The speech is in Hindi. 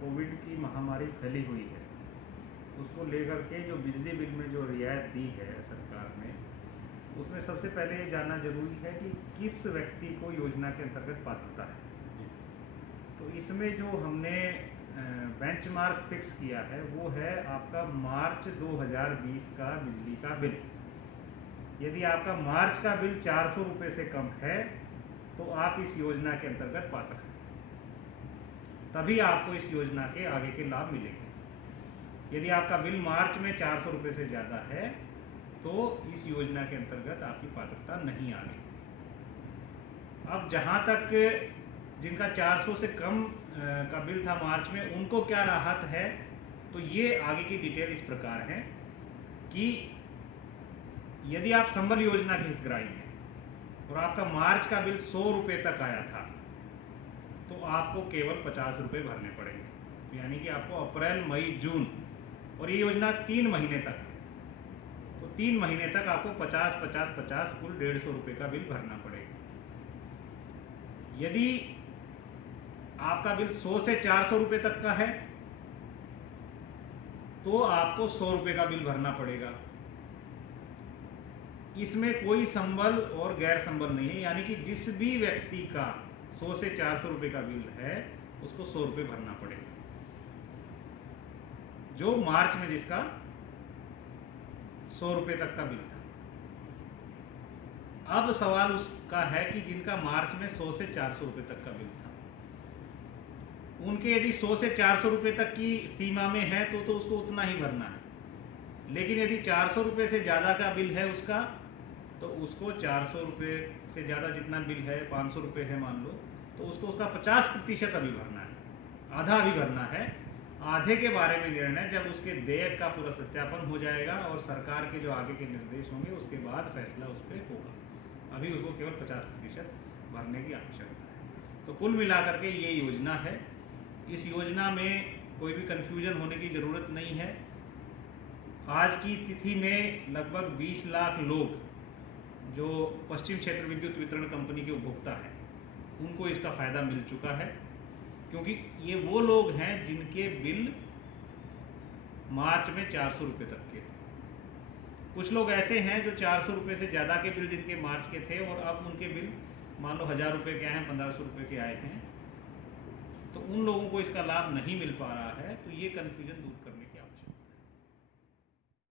कोविड की महामारी फैली हुई है, उसको लेकर के जो बिजली बिल में जो रियायत दी है सरकार ने, उसमें सबसे पहले ये जानना जरूरी है कि किस व्यक्ति को योजना के अंतर्गत पात्रता है। तो इसमें जो हमने बेंचमार्क फिक्स किया है वो है आपका मार्च 2020 का बिजली का बिल। यदि आपका मार्च का बिल 400 रुपये से कम है तो आप इस योजना के अंतर्गत पात्र हैं, तभी आपको इस योजना के आगे के लाभ मिलेंगे। यदि आपका बिल मार्च में 400 रुपये से ज़्यादा है तो इस योजना के अंतर्गत आपकी पात्रता नहीं आ रही। अब जहाँ तक जिनका 400 से कम का बिल था मार्च में, उनको क्या राहत है, तो ये आगे की डिटेल इस प्रकार है कि यदि आप संबल योजना के हितग्राही हैं और आपका मार्च का बिल 100 रुपये तक आया था तो आपको केवल 50 रुपये भरने पड़ेंगे। यानी कि आपको अप्रैल मई जून, और ये योजना 3 महीने तक है, तो 3 महीने तक आपको 50-50-50 कुल 150 रुपये का बिल भरना पड़ेगा। यदि आपका बिल 100 से 400 रुपये तक का है तो आपको 100 रुपये का बिल भरना पड़ेगा। इसमें कोई संबल और गैर संबल नहीं है, यानी कि जिस भी व्यक्ति का 100 से 400 रुपये का बिल है उसको 100 रुपये भरना पड़ेगा, जो मार्च में जिसका 100 रुपये तक का बिल था। अब सवाल उसका है कि जिनका मार्च में 100 से 400 रुपये तक का बिल था, उनके यदि 100 से 400 रुपये तक की सीमा में है तो उसको उतना ही भरना है। लेकिन यदि 400 रुपये से ज़्यादा का बिल है उसका, तो उसको 400 रुपये से ज़्यादा जितना बिल है, 500 रुपये है मान लो, तो उसको उसका 50% अभी भरना है, आधा अभी भरना है। आधे के बारे में निर्णय जब उसके देयक का पूरा सत्यापन हो जाएगा और सरकार के जो आगे के निर्देश होंगे उसके बाद फैसला उस पर होगा। अभी उसको केवल 50% भरने की आवश्यकता है। तो कुल मिलाकर के ये योजना है। इस योजना में कोई भी कन्फ्यूजन होने की ज़रूरत नहीं है। आज की तिथि में लगभग 20 लाख लोग जो पश्चिम क्षेत्र विद्युत वितरण कंपनी के उपभोक्ता हैं उनको इसका फ़ायदा मिल चुका है, क्योंकि ये वो लोग हैं जिनके बिल मार्च में 400 रुपये तक के थे। कुछ लोग ऐसे हैं जो 400 रुपये से ज़्यादा के बिल जिनके मार्च के थे और अब उनके बिल मान लो 1000 रुपये के आए हैं, 1500 रुपये के आए हैं, तो उन लोगों को इसका लाभ नहीं मिल पा रहा है। तो ये कन्फ्यूजन दूर करना